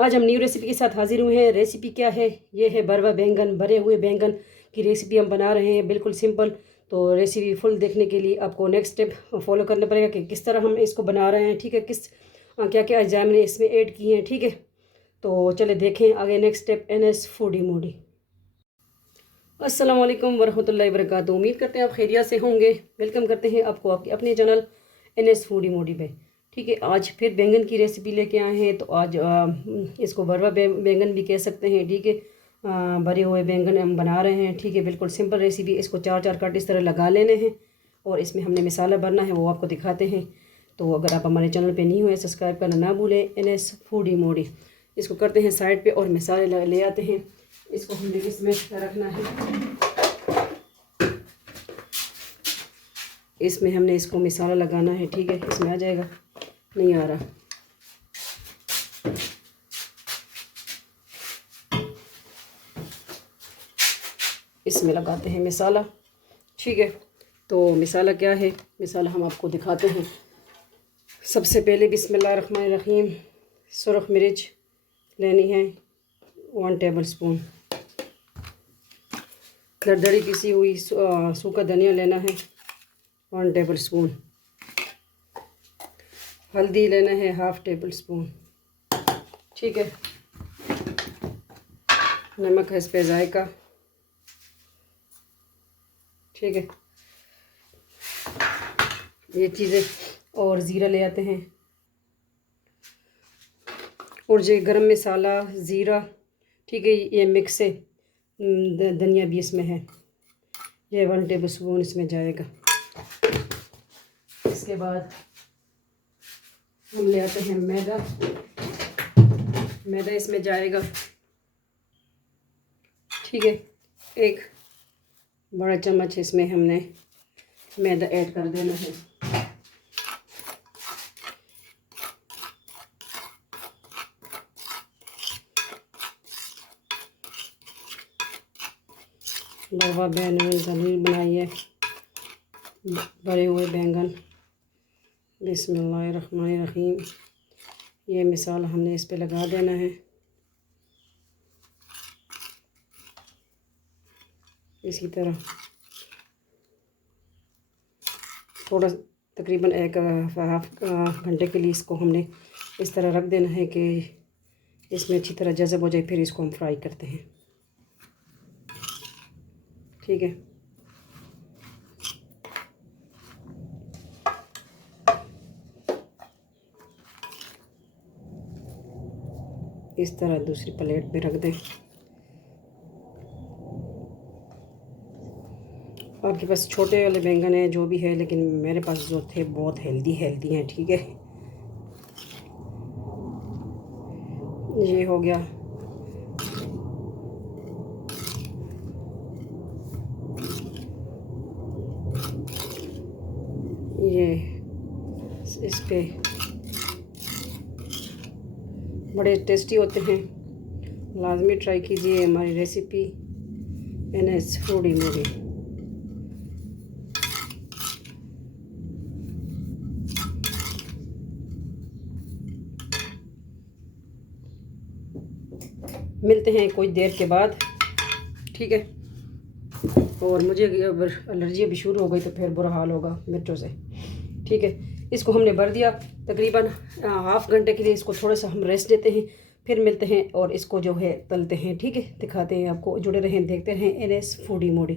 आज हम new recipe के साथ हाजिर हुए हैं। रेसिपी क्या है? ये है भरवा बैंगन। भरे हुए बैंगन की रेसिपी हम बना रहे हैं, बिल्कुल सिंपल। तो रेसिपी फुल देखने के लिए आपको नेक्स्ट स्टेप फॉलो करना पड़ेगा कि किस तरह हम इसको बना रहे हैं, ठीक है। क्या क्या अज्जाम ने इसमें ऐड किए हैं, ठीक है। तो चले देखें आगे next step. NS foodie Moody. अस्सलाम वालेकुम वरहमतुल्लाहि वबरकातुहू। उम्मीद करते हैं आप खैरियत से होंगे। वेलकम करते हैं आपको आपके अपने चैनल NS फूडी मूडी पे, ठीक है। आज फिर बैंगन की रेसिपी लेके आए हैं। तो आज इसको भरवा बैंगन भी कह सकते हैं, ठीक है। भरे हुए बैंगन हम बना रहे हैं, ठीक है। बिल्कुल सिंपल रेसिपी। इसको चार चार कट इस तरह लगा लेने हैं और इसमें हमने मसाला भरना है, वो आपको दिखाते हैं। तो अगर आप हमारे चैनल पे नहीं हुए, सब्सक्राइब करना ना भूलें। NS फूडी मोडी। इसको करते हैं साइड पे और मसाले ले आते हैं। इसको हमने इसमें रखना है। इसमें हमने इसको मसाला लगाना है, ठीक है। इसमें आ जाएगा, नहीं आ रहा। इसमें लगाते हैं मसाला, ठीक है। तो मसाला क्या है? मसाला हम आपको दिखाते हैं। सबसे पहले बिस्मिल्लाहिर्रहमानिर्रहीम सुरख मिर्च लेनी है 1 टेबल स्पून। दरदरी पिसी हुई सूखा धनिया लेना है 1 टेबल स्पून। हल्दी लेना है 1/2 टेबल स्पून, ठीक है। नमक है इस पे जायका, ठीक है। ये चीज़ें और ज़ीरा ले आते हैं और ये गरम मसाला ज़ीरा, ठीक है। ये मिक्स है। धनिया भी इसमें है, ये 1 टेबल स्पून इसमें जाएगा। इसके बाद हम ले आते हैं मैदा। मैदा इसमें जाएगा, ठीक है। 1 बड़ा चम्मच इसमें हमने मैदा ऐड कर देना है। भरवा बैंगन दलील बनाइए, भरे हुए बैंगन। बिस्मिल्लाहिर्रहमानिर्रहीम। ये मसाला हमने इस पे लगा देना है, इसी तरह। थोड़ा तकरीबन 1.5 घंटे के लिए इसको हमने इस तरह रख देना है कि इसमें अच्छी तरह जज़ब हो जाए। फिर इसको हम फ्राई करते हैं, ठीक है। इस तरह दूसरी प्लेट पे रख दें। आपके पास छोटे वाले बैंगन हैं, जो भी है, लेकिन मेरे पास जो थे बहुत हेल्दी हैं, ठीक है। ये हो गया। ये इस पे बड़े टेस्टी होते हैं, लाजमी ट्राई कीजिए हमारी रेसिपी NS फूडी मूडी। मिलते हैं कुछ देर के बाद, ठीक है। और मुझे अगर एलर्जी अभी शुरू हो गई तो फिर बुरा हाल होगा मिर्चों से, ठीक है। इसको हमने भर दिया तकरीबन 1/2 घंटे के लिए। इसको थोड़ा सा हम रेस्ट देते हैं, फिर मिलते हैं और इसको जो है तलते हैं, ठीक है। दिखाते हैं आपको, जुड़े रहें, देखते रहें NS फूडी मोडी।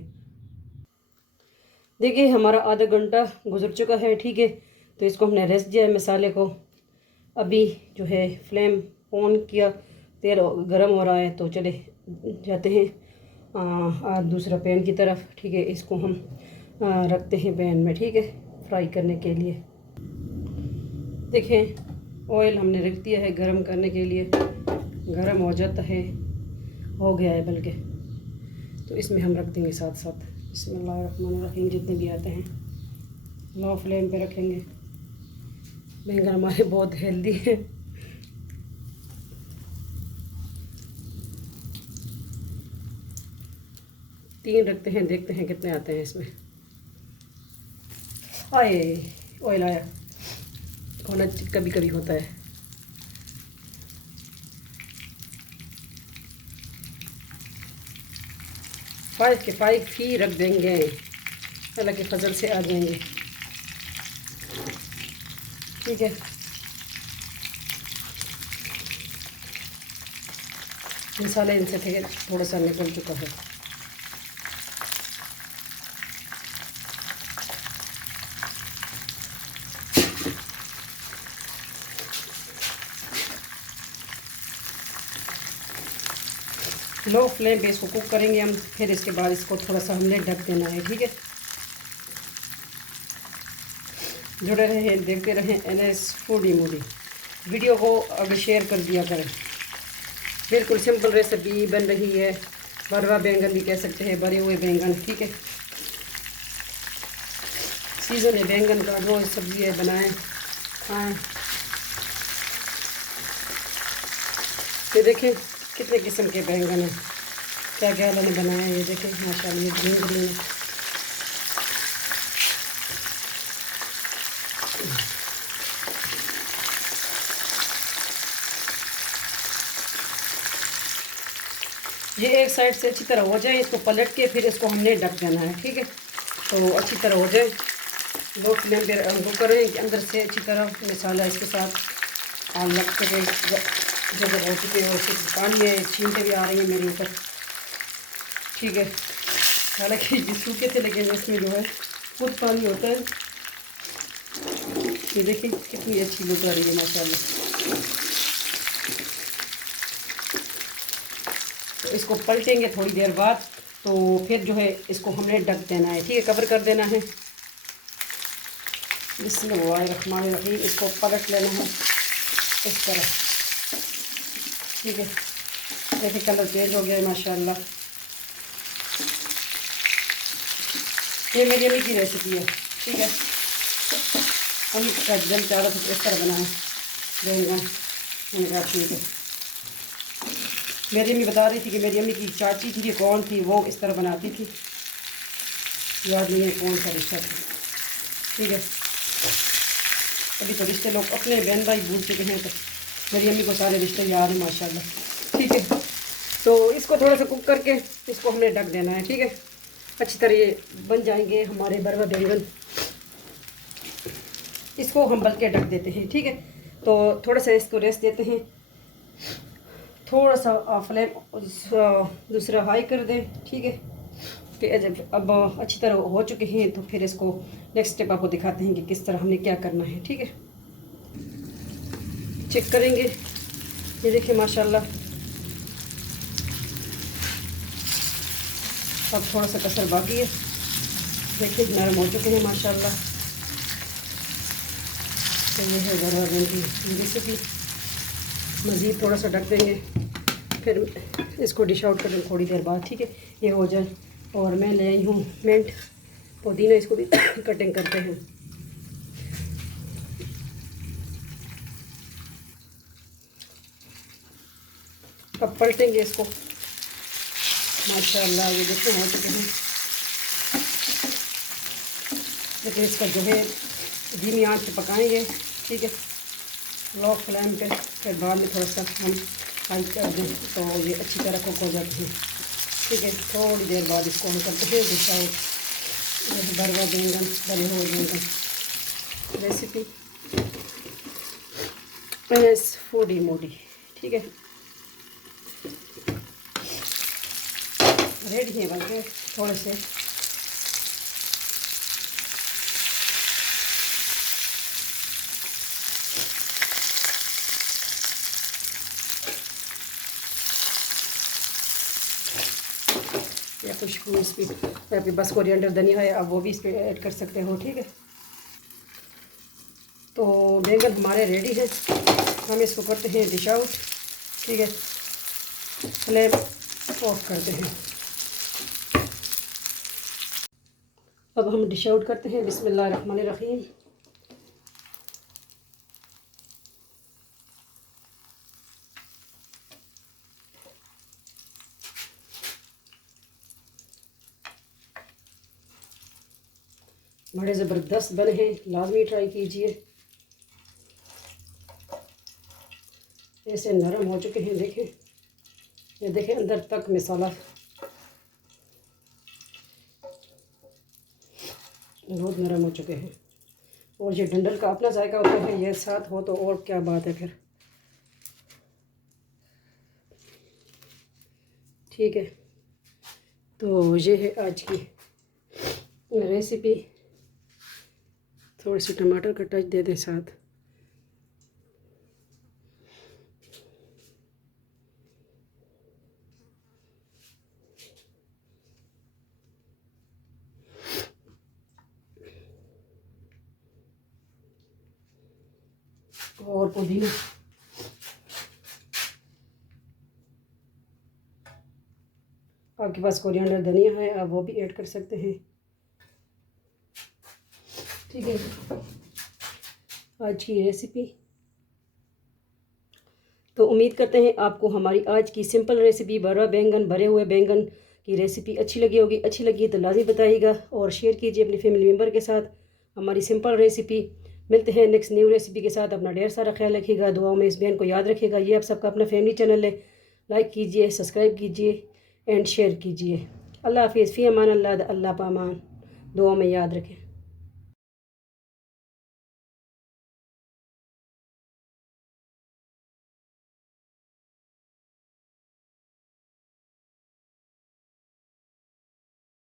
देखिए हमारा आधा घंटा गुजर चुका है, ठीक है। तो इसको हमने रेस्ट दिया है मसाले को। अभी जो है फ्लेम ऑन किया, तेल गर्म हो रहा है। तो चले जाते हैं दूसरा पैन की तरफ, ठीक है। इसको हम रखते हैं पैन में, ठीक है, फ्राई करने के लिए। देखें ऑयल हमने रख दिया है गरम करने के लिए। गरम हो जाता है, हो गया है बल्कि। तो इसमें हम रख देंगे साथ साथ बिस्मिल्लाहिर्रहमानिर्रहीम। जितने भी आते हैं लो फ्लेम पे रखेंगे। बैंगन हमारे बहुत हेल्दी है। तीन रखते हैं, देखते हैं कितने आते हैं इसमें। आए ऑयल आया, होना कभी कभी होता है। 5 के 5 ही रख देंगे, हालांकि फजल से आ जाएंगे। ठीक है, मसाला इनसे थे थोड़ा सा निकल चुका है। लो फ्लेम पे इसको कुक करेंगे हम, फिर इसके बाद इसको थोड़ा सा हमने ढक देना है। ठीक है, जुड़े रहें, देखते रहें NS फूडी मूडी। वीडियो को अगर शेयर कर दिया करें। बिल्कुल सिंपल रेसिपी बन रही है, भरवा बैंगन भी कह सकते हैं, भरे हुए बैंगन। ठीक है, सीज़न है बैंगन का, रोज़ सब्जी है, बनाएं खाएं। ये देखें कितने किस्म के बैंगन हैं, क्या क्या मैंने बनाए। ये देखें माशाल्लाह, ये ग्रीन ग्रीन है। ये एक साइड से अच्छी तरह हो जाए, इसको पलट के फिर इसको हमने ढक देना है। ठीक है, तो अच्छी तरह हो जाए, लो फ्लेम पे वो करें कि अंदर से अच्छी तरह मसाला इसके साथ लग सके। जब हो चुके हैं, और पानी है, छींटे भी आ रही हैं मेरे ऊपर। ठीक है, हालांकि ये सूखे थे, लेकिन इसमें जो है खुद पानी होता है। ये देखिए कितनी अच्छी लुक आ रही है माशाल्लाह। तो इसको पलटेंगे थोड़ी देर बाद, तो फिर जो है इसको हमने ढक देना है। ठीक है, कवर कर देना है। बिस्मिल्लाहिर्रहमानिर्रहीम, इसको पलट लेना है इस तरह। ठीक है, देखिए कलर चेंज हो गया है माशाल्लाह। ये मेरी अम्मी की रेसिपी है। ठीक है, अम्मी का जल चाह रहा था इस तरह बनाए बैंगन। मैंने कहा ठीक है। मेरी अम्मी बता रही थी कि मेरी अम्मी की चाची थी, कौन थी, वो इस तरह बनाती थी, याद नहीं है कौन सा रिश्ता था। ठीक है, अभी तो रिश्ते लोग अपने बहन भाई भूल चुके हैं, तो मेरी अम्मी को सारे रिश्ते याद हैं माशाल्लाह। ठीक है, तो इसको थोड़ा सा कुक करके इसको हमने ढक देना है। ठीक है, अच्छी तरह ये बन जाएंगे हमारे भरवा बैंगन। इसको हम बल्कि ढक देते हैं। ठीक है, तो थोड़ा सा इसको रेस्ट देते हैं, थोड़ा सा फ्लेम दूसरा हाई कर दें। ठीक है, कि जब अब अच्छी तरह हो चुके हैं, तो फिर इसको नेक्स्ट स्टेप आपको दिखाते हैं कि किस तरह हमने क्या करना है। ठीक है, चेक करेंगे। ये देखिए माशाल्लाह, अब थोड़ा सा कसर बाकी है। देखिए नरम हो चुके हैं माशाल्लाह। तो ये है भरवा बैंगन की रेसिपी। मज़ीद थोड़ा सा ढक देंगे, फिर इसको डिश आउट करें थोड़ी देर बाद। ठीक है, ये हो जाए। और मैं ले आई हूँ मिंट पुदीना, इसको भी कटिंग करते हैं। अब पलटेंगे इसको माशाल्लाह। ये देखो हो चुके हैं, लेकिन इसका जो है धीमी आंच पे पकाएंगे। ठीक है, लो फ्लेम पे, फिर बाद में थोड़ा सा हम हाई कर दें, तो ये अच्छी तरह कुक हो जाते हैं। ठीक है, थोड़ी देर बाद इसको हम करते हैं डिश आउट। भरवा बैंगन, भरे हुए बैंगन रेसिपी NS फूडी मूडी। ठीक है, रेडी है बल्कि थोड़े से। या खुशबू इस पर, या फिर बस कोरिएंडर धनिया है, आप वो भी इस पर ऐड कर सकते हो। ठीक है, तो बैंगन हमारे रेडी है, हम इसको करते हैं डिश आउट। ठीक है, फ्लेम ऑफ करते हैं। अब हम डिश आउट करते हैं। बिस्मिल्लाहिर्रहमानिर्रहीम। बड़े ज़बरदस्त बने हैं, लाजमी ट्राई कीजिए। ऐसे नरम हो चुके हैं, देखें, ये देखें अंदर तक मसाला बहुत नरम हो चुके हैं। और ये डंडल का अपना जायका होता है, ये साथ हो तो और क्या बात है फिर। ठीक है, तो ये है आज की रेसिपी। थोड़े से टमाटर का टच दे दें साथ। और पुदीना, आपके पास कोरिएंडर धनिया है आप वो भी ऐड कर सकते हैं। ठीक है, आज की रेसिपी। तो उम्मीद करते हैं आपको हमारी आज की सिंपल रेसिपी भरवा बैंगन, भरे हुए बैंगन की रेसिपी अच्छी लगी होगी। अच्छी लगी तो लाजमी बताइएगा और शेयर कीजिए अपनी फैमिली मेम्बर के साथ हमारी सिंपल रेसिपी। मिलते हैं नेक्स्ट न्यू रेसिपी के साथ। अपना ढेर सारा ख्याल रखिएगा, दुआओं में इस बहन को याद रखिएगा। ये आप सबका अपना फैमिली चैनल है, लाइक कीजिए, सब्सक्राइब कीजिए एंड शेयर कीजिए। अल्लाह हाफिज़, फ़ी अमान अल्लाह, अल्लाह पामान, दुआओं में याद रखें।